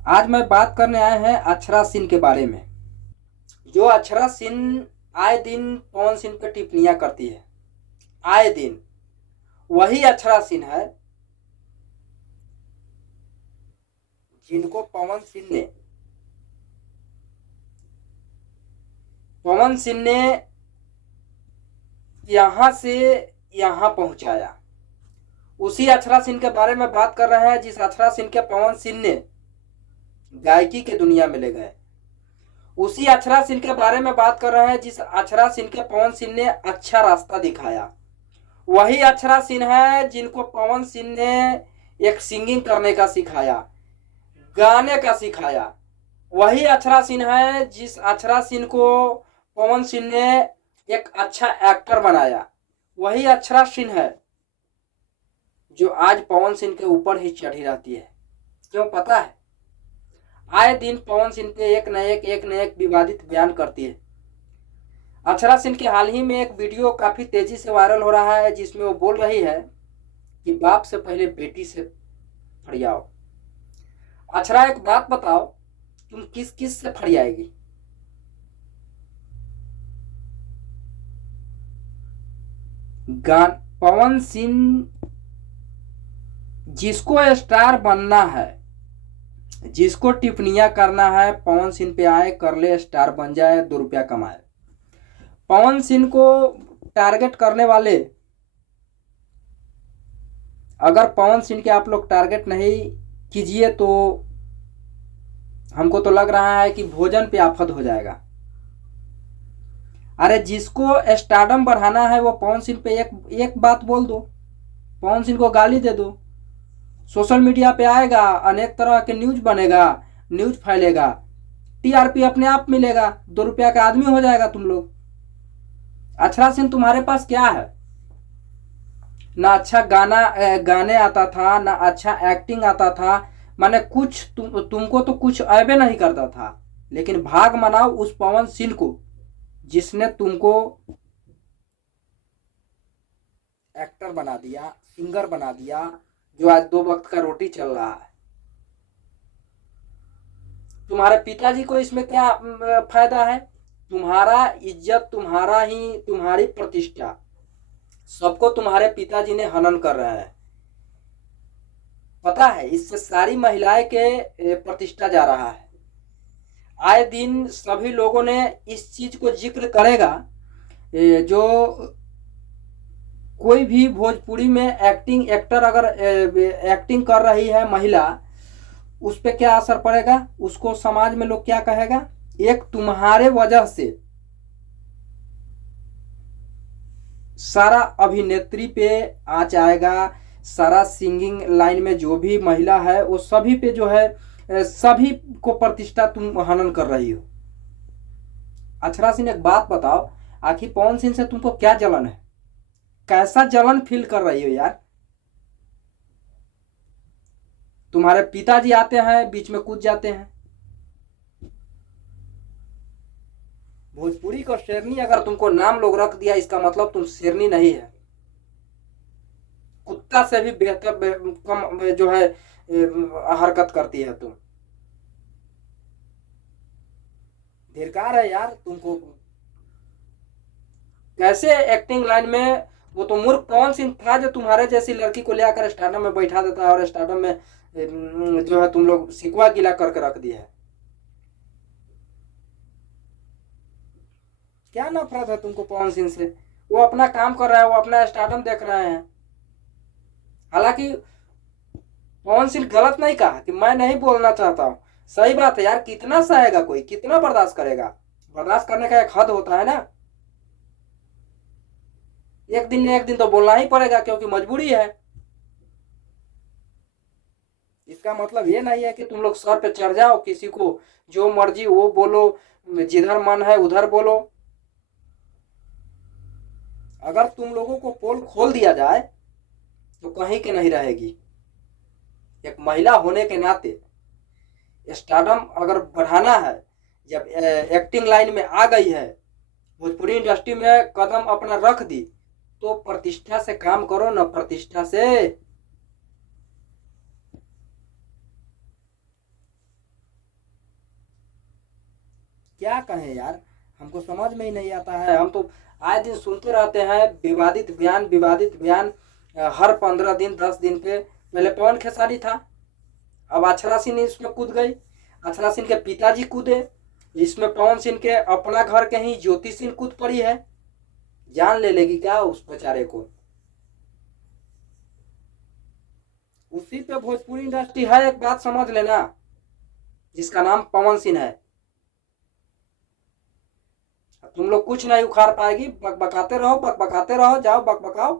आज मैं बात करने आए हैं अक्षरा सिंह के बारे में। जो अक्षरा सिंह आए दिन पवन सिंह पे टिप्पणियां करती है, आए दिन वही अक्षरा सिंह है जिनको पवन सिंह ने यहां से यहां पहुंचाया। उसी अक्षरा सिंह के बारे में बात कर रहे हैं जिस अक्षरा सिंह के पवन सिंह ने गायकी के दुनिया में ले गए। उसी अक्षरा सिंह के बारे में बात कर रहे हैं जिस अक्षरा सिंह के पवन सिंह ने अच्छा रास्ता दिखाया। वही अक्षरा सिंह है जिनको पवन सिंह ने एक सिंगिंग करने का सिखाया, गाने का सिखाया। वही अक्षरा सिंह है जिस अक्षरा सिंह को पवन सिंह ने एक अच्छा एक्टर बनाया। वही अक्षरा सिंह है जो आज पवन सिंह के ऊपर ही चढ़ी रहती है। क्यों पता है? आए दिन पवन सिंह पे एक न एक विवादित बयान करती है। अक्षरा सिंह के हाल ही में एक वीडियो काफी तेजी से वायरल हो रहा है जिसमें वो बोल रही है कि बाप से पहले बेटी से फरियाओ। अक्षरा एक बात बताओ, तुम किस किस से फरियाएगी? गान पवन सिंह जिसको स्टार बनना है, जिसको टिप्पणियां करना है, पवन सिंह पे आए, कर ले, स्टार बन जाए, 2 रुपया कमाए। पवन सिंह को टारगेट करने वाले, अगर पवन सिंह के आप लोग टारगेट नहीं कीजिए तो हमको तो लग रहा है कि भोजन पे आफत हो जाएगा। अरे जिसको स्टारडम बढ़ाना है वो पवन सिंह पे एक बात बोल दो, पवन सिंह को गाली दे दो, सोशल मीडिया पे आएगा, अनेक तरह के न्यूज बनेगा, न्यूज फैलेगा, टीआरपी अपने आप मिलेगा, 2 रुपया का आदमी हो जाएगा तुम लोग। अक्षरा सिंह तुम्हारे पास क्या है? ना अच्छा गाने आता था, ना अच्छा एक्टिंग आता था, माने कुछ तुमको तो कुछ ऐबे नहीं करता था। लेकिन भाग मनाओ उस पवन सिंह को जिसने तुमको एक्टर बना दिया, सिंगर बना दिया, जो आज 2 वक्त का रोटी चल रहा है। तुम्हारे पिताजी को इसमें क्या फायदा है? तुम्हारा इज्जत, तुम्हारा ही, तुम्हारी प्रतिष्ठा सबको तुम्हारे पिताजी ने हनन कर रहा है। पता है, इससे सारी महिलाएं के प्रतिष्ठा जा रहा है। आए दिन सभी लोगों ने इस चीज को जिक्र करेगा। जो कोई भी भोजपुरी में एक्टर अगर एक्टिंग कर रही है महिला, उस पर क्या असर पड़ेगा, उसको समाज में लोग क्या कहेगा? एक तुम्हारे वजह से सारा अभिनेत्री पे आँच आएगा, सारा सिंगिंग लाइन में जो भी महिला है वो सभी पे जो है सभी को प्रतिष्ठा तुम हनन कर रही हो। अक्षरा सिंह एक बात बताओ, आखिर पवन सिंह से तुमको क्या जलन है? कैसा जलन फील कर रही हो यार? तुम्हारे पिताजी आते हैं बीच में कूद जाते हैं। भोजपुरी को शेरनी अगर तुमको नाम लोग रख दिया, इसका मतलब तुम शेरनी नहीं है, कुत्ता से भी बेहतर कम जो है हरकत करती है तुम। धिरकार है यार तुमको। कैसे एक्टिंग लाइन में, वो तो मूर्ख पवन सिंह था जो तुम्हारे जैसी लड़की को ले आकर स्टारडम में बैठा देता है और स्टारडम में जो है तुम लोग सिकवा गिला करके रख दिया है। क्या नफरत है तुमको पवन सिंह से? वो अपना काम कर रहा है, वो अपना स्टारडम देख रहे हैं। हालांकि पवन सिंह गलत नहीं कहा कि मैं नहीं बोलना चाहता हूं, सही बात है यार। कितना सहेगा कोई, कितना बर्दाश्त करेगा? बर्दाश्त करने का एक हद होता है ना। एक दिन तो बोलना ही पड़ेगा क्योंकि मजबूरी है। इसका मतलब ये नहीं है कि तुम लोग सर पे चढ़ जाओ, किसी को जो मर्जी वो बोलो, जिधर मन है उधर बोलो। अगर तुम लोगों को पोल खोल दिया जाए तो कहीं के नहीं रहेगी। एक महिला होने के नाते स्टारडम अगर बढ़ाना है, जब एक्टिंग लाइन में आ गई है, भोजपुरी इंडस्ट्री में कदम अपना रख दी, तो प्रतिष्ठा से काम करो ना, प्रतिष्ठा से। क्या कहें यार, हमको समझ में ही नहीं आता है। हम तो आए दिन सुनते रहते हैं विवादित बयान, विवादित बयान, हर 15 दिन 10 दिन पे। पहले पवन खेसारी था, अब अक्षरा सिंह इसमें कूद गई, अक्षरा सिंह के पिताजी कूदे, इसमें पवन सिंह के अपना घर के ही ज्योति सिंह कूद पड़ी है। जान ले लेगी क्या उस बेचारे को। उसी पे भोजपुरी इंडस्ट्री है, एक बात समझ लेना, जिसका नाम पवन सिंह है। तुम लोग कुछ नहीं उखाड़ पाएगी, बकबकाते रहो, बकबकाते रहो, जाओ बकबकाओ।